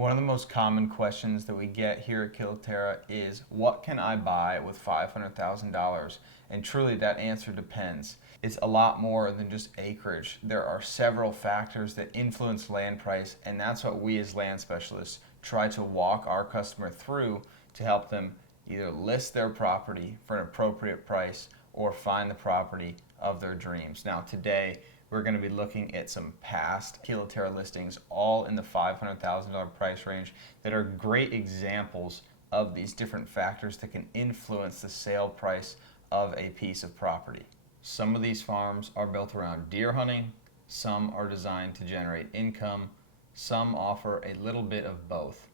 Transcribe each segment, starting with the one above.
One of the most common questions that we get here at KILOTERRA is, what can I buy with $500,000? And truly that answer depends. It's a lot more than just acreage. There are several factors that influence land price, and that's what we as land specialists try to walk our customer through to help them either list their property for an appropriate price or find the property of their dreams. Now today, we're going to be looking at some past KILOTERRA listings, all in the $500,000 price range, that are great examples of these different factors that can influence the sale price of a piece of property. Some of these farms are built around deer hunting, some are designed to generate income, some offer a little bit of both.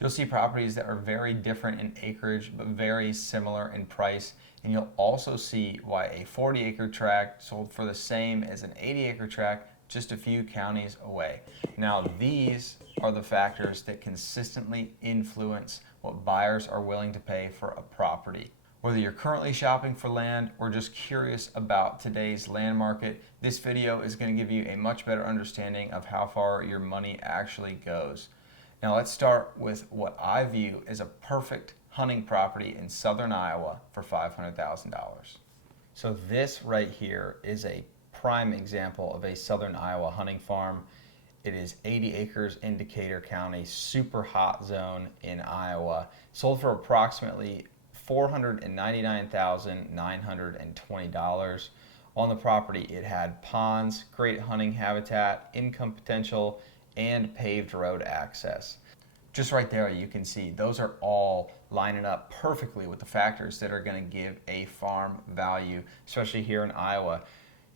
You'll see properties that are very different in acreage but very similar in price, and you'll also see why a 40-acre tract sold for the same as an 80-acre tract just a few counties away. Now these are the factors that consistently influence what buyers are willing to pay for a property. Whether you're currently shopping for land or just curious about today's land market, this video is going to give you a much better understanding of how far your money actually goes. Now let's start with what I view as a perfect hunting property in southern Iowa for $500,000. So this right here is a prime example of a southern Iowa hunting farm. It is 80 acres in Decatur County, super hot zone in Iowa. Sold for approximately $499,920. On the property, it had ponds, great hunting habitat, income potential, and paved road access. Just right there, you can see those are all lining up perfectly with the factors that are going to give a farm value, especially here in Iowa.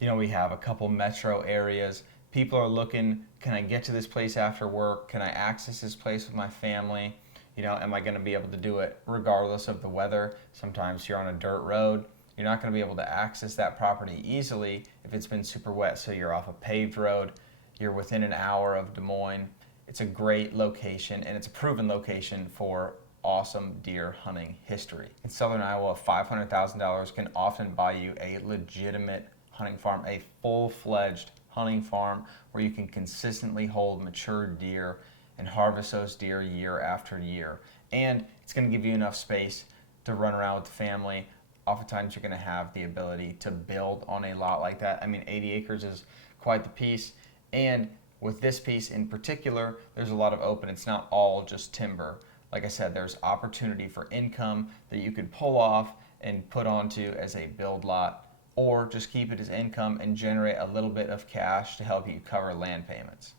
You know, we have a couple metro areas. People are looking, can I get to this place after work? Can I access this place with my family? You know, am I going to be able to do it regardless of the weather? Sometimes you're on a dirt road. You're not going to be able to access that property easily if it's been super wet. So you're off a paved road. You're within an hour of Des Moines. It's a great location, and it's a proven location for awesome deer hunting history. In southern Iowa, $500,000 can often buy you a legitimate hunting farm, a full-fledged hunting farm where you can consistently hold mature deer and harvest those deer year after year. And it's going to give you enough space to run around with the family. Oftentimes you're going to have the ability to build on a lot like that. I mean, 80 acres is quite the piece. And with this piece in particular, there's a lot of open. It's not all just timber. Like I said, there's opportunity for income that you could pull off and put onto as a build lot, or just keep it as income and generate a little bit of cash to help you cover land payments.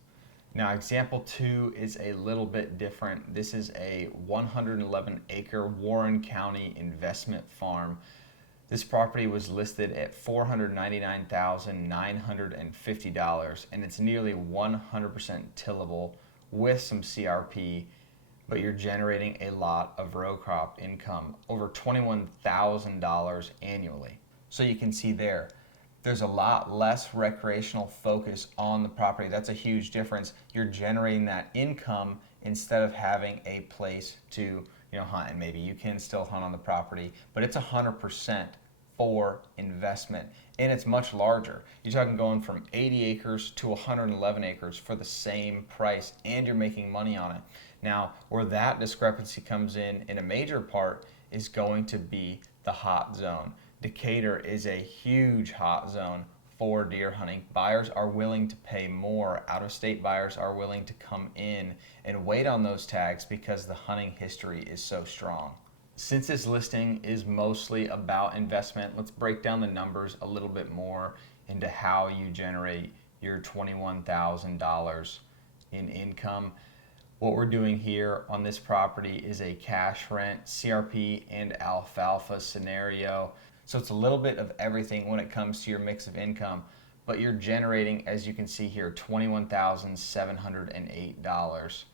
Now, example 2 is a little bit different. This is a 111-acre Warren County investment farm. This property was listed at $499,950, and it's nearly 100% tillable with some CRP, but you're generating a lot of row crop income, over $21,000 annually. So you can see there's a lot less recreational focus on the property. That's a huge difference. You're generating that income instead of having a place to hunt. And maybe you can still hunt on the property, but it's 100% for investment, and it's much larger. You're talking going from 80 acres to 111 acres for the same price, and you're making money on it. Now, where that discrepancy comes in a major part is going to be the hot zone. Decatur is a huge hot zone for deer hunting. Buyers are willing to pay more. Out-of-state buyers are willing to come in and wait on those tags because the hunting history is so strong. Since this listing is mostly about investment, let's break down the numbers a little bit more into how you generate your $21,000 in income. What we're doing here on this property is a cash rent, CRP, and alfalfa scenario. So it's a little bit of everything when it comes to your mix of income, but you're generating, as you can see here, $21,708.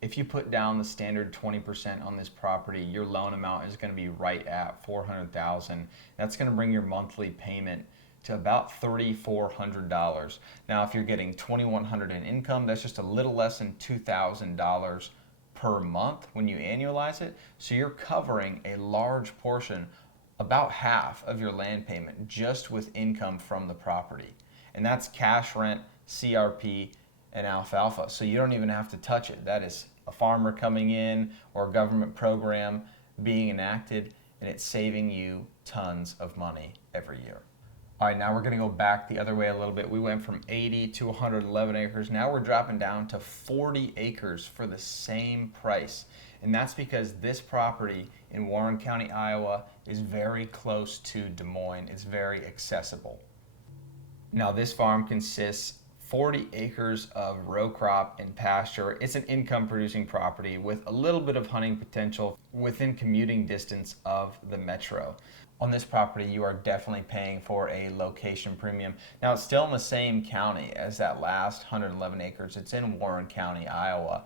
If you put down the standard 20% on this property, your loan amount is going to be right at $400,000. That's going to bring your monthly payment to about $3,400. Now, if you're getting $2,100 in income, that's just a little less than $2,000 per month when you annualize it. So you're covering a large portion, about half of your land payment, just with income from the property. And that's cash rent, CRP, and alfalfa. So you don't even have to touch it. That is a farmer coming in or a government program being enacted, and it's saving you tons of money every year. All right, now we're going to go back the other way a little bit. We went from 80 to 111 acres. Now we're dropping down to 40 acres for the same price. And that's because this property in Warren County, Iowa is very close to Des Moines. It's very accessible. Now this farm consists 40 acres of row crop and pasture. It's an income producing property with a little bit of hunting potential within commuting distance of the metro. On this property, you are definitely paying for a location premium. Now it's still in the same county as that last 111 acres. It's in Warren County, Iowa.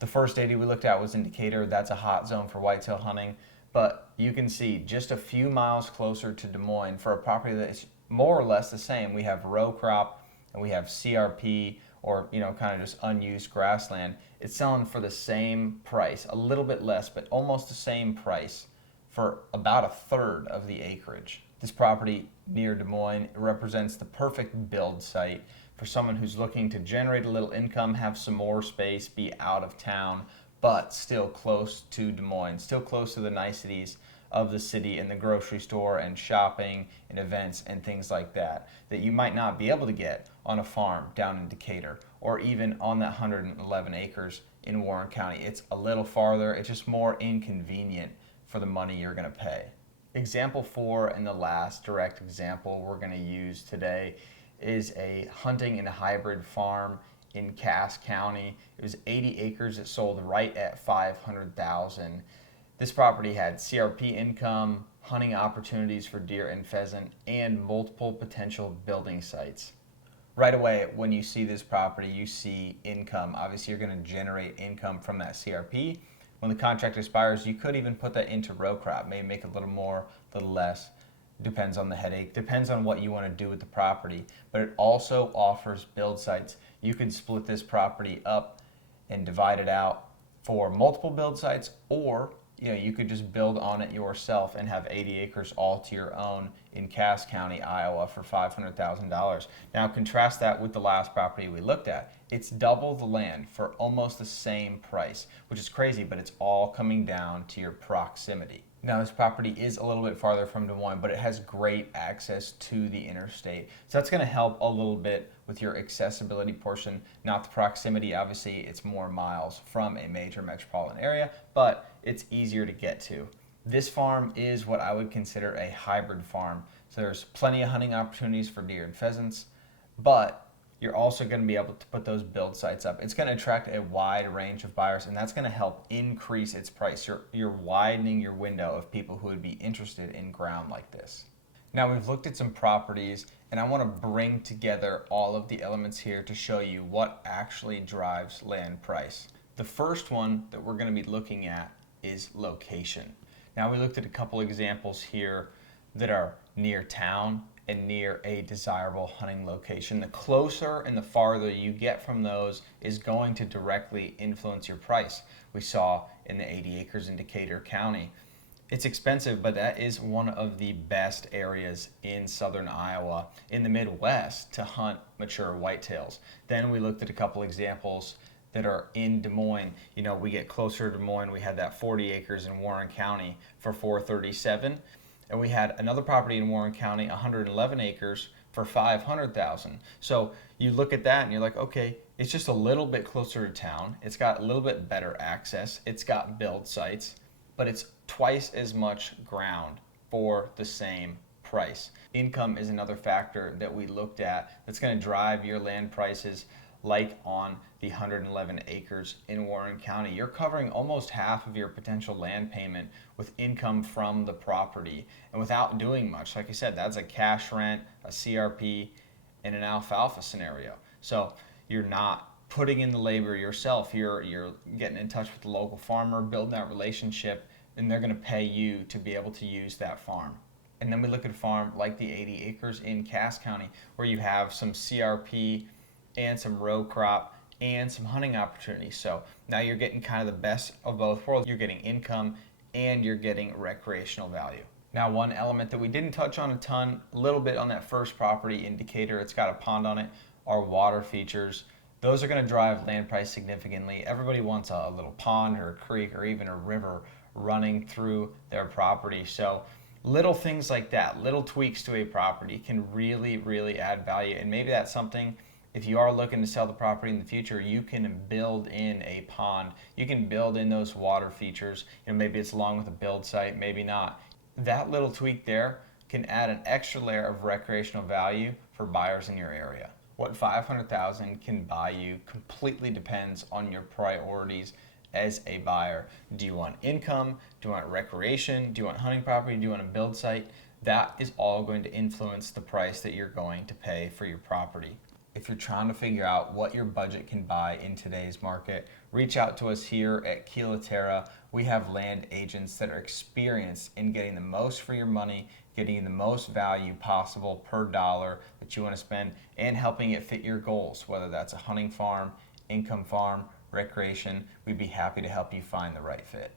The first 80 we looked at was in Decatur. That's a hot zone for whitetail hunting. But you can see just a few miles closer to Des Moines for a property that is more or less the same. We have row crop and we have CRP, or kind of just unused grassland. It's selling for the same price, a little bit less, but almost the same price for about a third of the acreage. This property near Des Moines represents the perfect build site for someone who's looking to generate a little income, have some more space, be out of town, but still close to Des Moines, still close to the niceties of the city and the grocery store and shopping and events and things like that you might not be able to get on a farm down in Decatur or even on that 111 acres in Warren County. It's a little farther, it's just more inconvenient for the money you're going to pay. Example 4 and the last direct example we're going to use today is a hunting and hybrid farm in Cass County. It was 80 acres. It sold right at $500,000. This property had CRP income, hunting opportunities for deer and pheasant, and multiple potential building sites. Right away, when you see this property, you see income. Obviously, you're going to generate income from that CRP. When the contract expires, you could even put that into row crop, maybe make a little more, a little less. Depends on the headache, depends on what you want to do with the property. But it also offers build sites. You could split this property up and divide it out for multiple build sites, or you could just build on it yourself and have 80 acres all to your own in Cass County, Iowa for $500,000. Now contrast that with the last property we looked at. It's double the land for almost the same price, which is crazy, but it's all coming down to your proximity. Now this property is a little bit farther from Des Moines, but it has great access to the interstate. So that's going to help a little bit with your accessibility portion, not the proximity. Obviously, it's more miles from a major metropolitan area, but it's easier to get to. This farm is what I would consider a hybrid farm. So there's plenty of hunting opportunities for deer and pheasants, but you're also going to be able to put those build sites up. It's going to attract a wide range of buyers, and that's going to help increase its price. You're widening your window of people who would be interested in ground like this. Now we've looked at some properties, and I want to bring together all of the elements here to show you what actually drives land price. The first one that we're going to be looking at is location. Now we looked at a couple examples here that are near town and near a desirable hunting location. The closer and the farther you get from those is going to directly influence your price. We saw in the 80 acres in Decatur County. It's expensive, but that is one of the best areas in southern Iowa, in the Midwest, to hunt mature whitetails. Then we looked at a couple examples that are in Des Moines. We get closer to Des Moines. We had that 40 acres in Warren County for $437. And we had another property in Warren County, 111 acres for $500,000. So you look at that and you're like, okay, it's just a little bit closer to town. It's got a little bit better access. It's got build sites, but it's twice as much ground for the same price. Income is another factor that we looked at that's going to drive your land prices. Like on the 111 acres in Warren County, you're covering almost half of your potential land payment with income from the property and without doing much. Like I said, that's a cash rent, a CRP, and an alfalfa scenario. So you're not putting in the labor yourself. You're getting in touch with the local farmer, building that relationship, and they're going to pay you to be able to use that farm. And then we look at a farm like the 80 acres in Cass County, where you have some CRP and some row crop and some hunting opportunities. So now you're getting kind of the best of both worlds. You're getting income and you're getting recreational value. Now, one element that we didn't touch on a ton, a little bit on that first property in Decatur, it's got a pond on it, are water features. those are going to drive land price significantly. Everybody wants a little pond or a creek or even a river running through their property. So little things like that, little tweaks to a property can really, really add value. And maybe that's something, if you are looking to sell the property in the future, you can build in a pond. You can build in those water features. Maybe it's along with a build site, maybe not. That little tweak there can add an extra layer of recreational value for buyers in your area. What 500,000 can buy you completely depends on your priorities as a buyer. Do you want income? Do you want recreation? Do you want hunting property? Do you want a build site? That is all going to influence the price that you're going to pay for your property. If you're trying to figure out what your budget can buy in today's market, reach out to us here at KILOTERRA. We have land agents that are experienced in getting the most for your money, getting the most value possible per dollar that you want to spend, and helping it fit your goals, whether that's a hunting farm, income farm, recreation. We'd be happy to help you find the right fit.